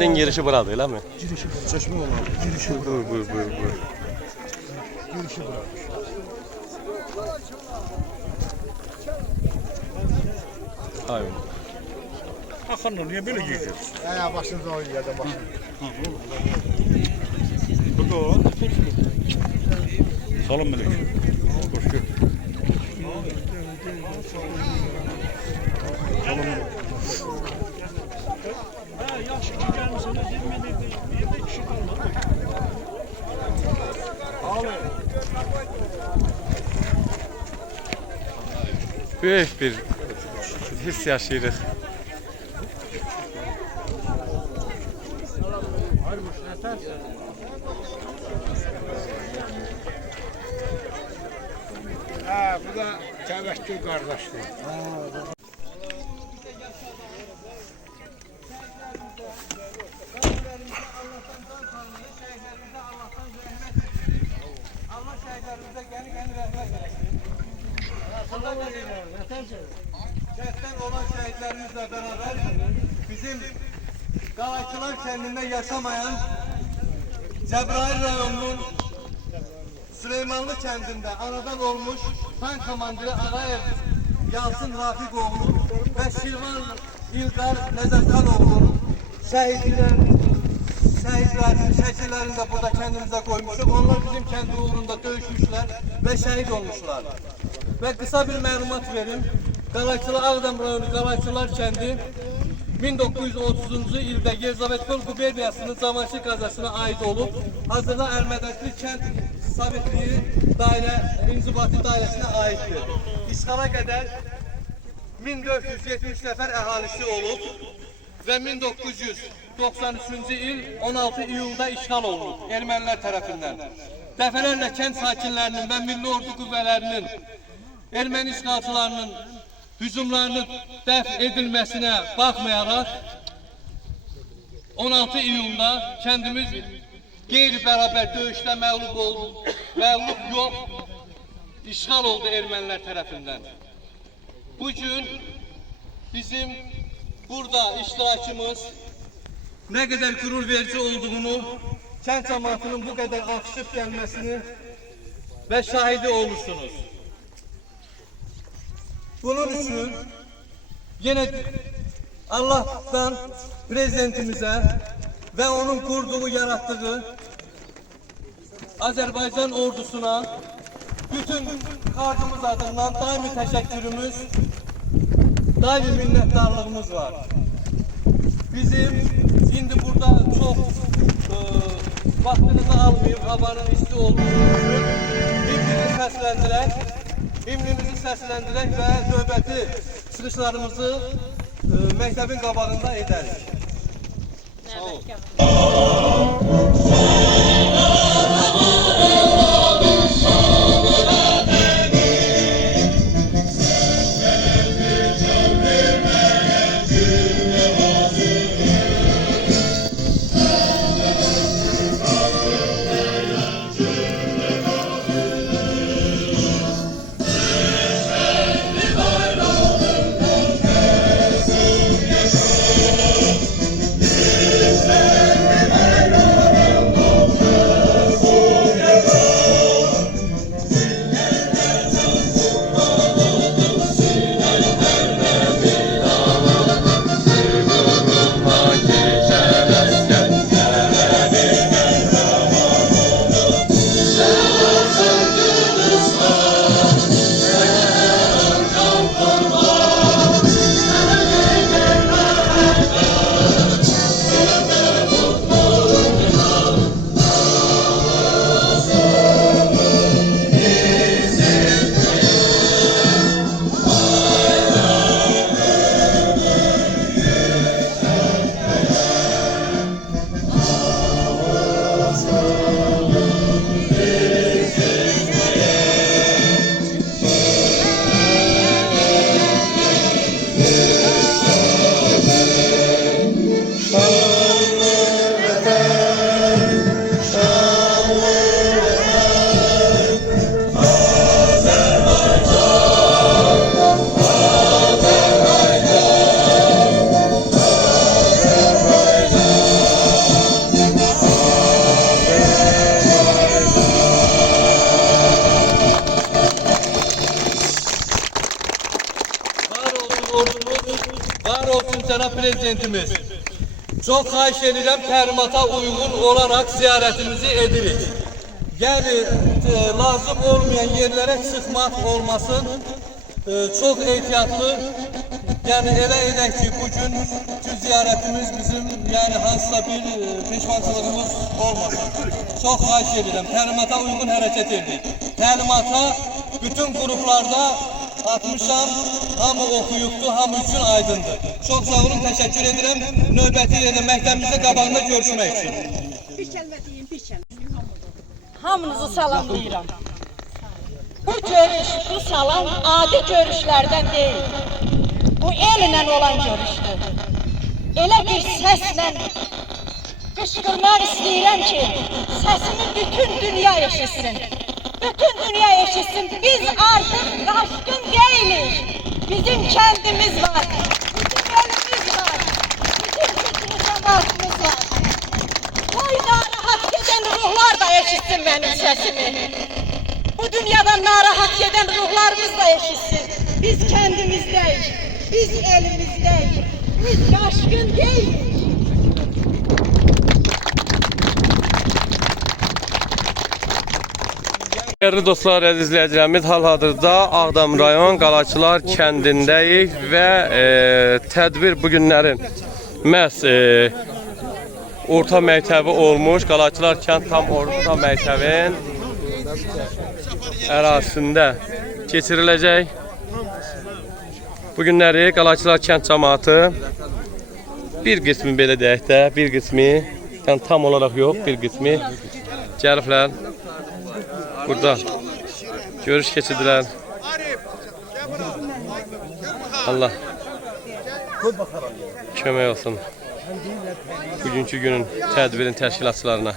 Senden girişi bırak öyle mi? Girişi bura. Çeşme olan. Girişi bura. Buyur. Girişi bura. Hayır. Hakan'la niye böyle giyeceğiz? Ya başınıza oynuyor ya da başınıza. Bu da o. Salam melek. Hoş geldin. Salam melek. Yaxşı ki gəlmisiniz, 20 kişi qalmadı. Büyük bir his yaşayırıq. Bu da Kəbəşli qardaşdır. Allah şəhidlərimizə gəni rəhmət eləsin. Şəhiddən olan şəhidlərimizlə beraber bizim Qalayçılar kəndində yaşamayan Cəbrayıl rayonunun Süleymanlı kəndində anadan olmuş tank komandiri Ağayev Yalçın Rafiqoğlu və Şirvan İlqar Nəzərxanoğlu'nun şehitlerin şəkillərini de burada kendimize koymuşuz. Onlar bizim kendi uğrunda dövüşmüşler ve şehit olmuşlar. Ve kısa bir məlumat verim. Qalayçılar Ağdam rayonu Qalayçılar kendi 1930 ildə Yelizavetpol quberniyasının Cavanşir qazasına ait olup hazırda Ərmədətli kənd Sovetliyi inzibati dairesine aittir. İşğala qədər 1470 nəfər əhalisi olub ve 1993 il 16 iyulda işgal oldu Ermeniler tarafından. Dəfələrlə kənd sakinlərinin və milli ordu qüvvələrinin Ermeni işgalçılarının hücumlarını dəf edilmesine bakmayarak 16 iyulda kendimiz qeyri-bərabər döyüşdə məğlub yox, işgal oldu Ermeniler tarafından. Bugün bizim burada iştirakımız ne kadar gurur verici olduğunu, kent cemaatinin bu kadar akışıp gelmesini ve şahidi olursunuz. Bunun için yine Allah'tan prezidentimize ve onun kurduğu, yarattığı Azerbaycan ordusuna bütün halkımız adından daimi teşekkürümüz, daimi minnettarlığımız var. Bizim şimdi burada çok vaktinizi almayıp havanın isti olduğu için himnimizi seslendirek ve növbəti çıxışlarımızı məktəbin qabağında ederiz. Sağ olun. prezidentimiz. Çok xahiş edirəm, təlimata uyğun olaraq ziyarətimizi edirik. Yəni lazım olmayan yerlərə çıxmaq olmasın. Çok ehtiyatlı. Yani elə edək ki, bugün ziyarətimiz bizim yani hansısa bir peşmançılığımız olmasın. Çok xahiş edirəm, təlimata uyğun hərəkət edik. Təlimata bütün qruplarda atmışam, hamı oxuyubdu, hamı üçün aydındır. Çok sağ olun, təşəkkür edirəm. Növbəti yerdə məktəbimizdə qabağında görüşmək üçün. Bir kəlmə deyim, bir kəlmə. Hamınızı salamlayıram. Bu görüş, bu salam adi görüşlerden değil. Bu elinle olan görüştür. Elə bir səslə qışqırmaq istəyirəm ki, səsimi bütün dünya eşitsin. Bütün dünya eşitsin. Biz artık qaçqın deyilik. Bizim kendimiz var. Bizim elimiz var. Bizim fikri cemaatimiz var. Vay narahat gedən ruhlar da eşitsin benim sesimi. Bu dünyadan narahat gedən ruhlarımız da eşitsin. Biz kendimizdeyiz. Biz elimizdeyiz. Biz qaçqın deyilik. Değerli dostlar, əziz izləyicilərimiz, hal-hazırda Ağdam rayon Qalaçılar kəndindəyik və tədbir bu günlərin məhz orta məktəbi olmuş. Qalaçılar kənd tam orta məktəbin ərazisində keçiriləcək. Bu günləri Qalaçılar kənd cəmaatı bir qismi belə deyək də, bir qismi, yəni tam olaraq yox, bir qismi gəliblər. Burada görüş keçirdilər. Allah kömək olsun bugünkü günün tədbirin təşkilatçılarına.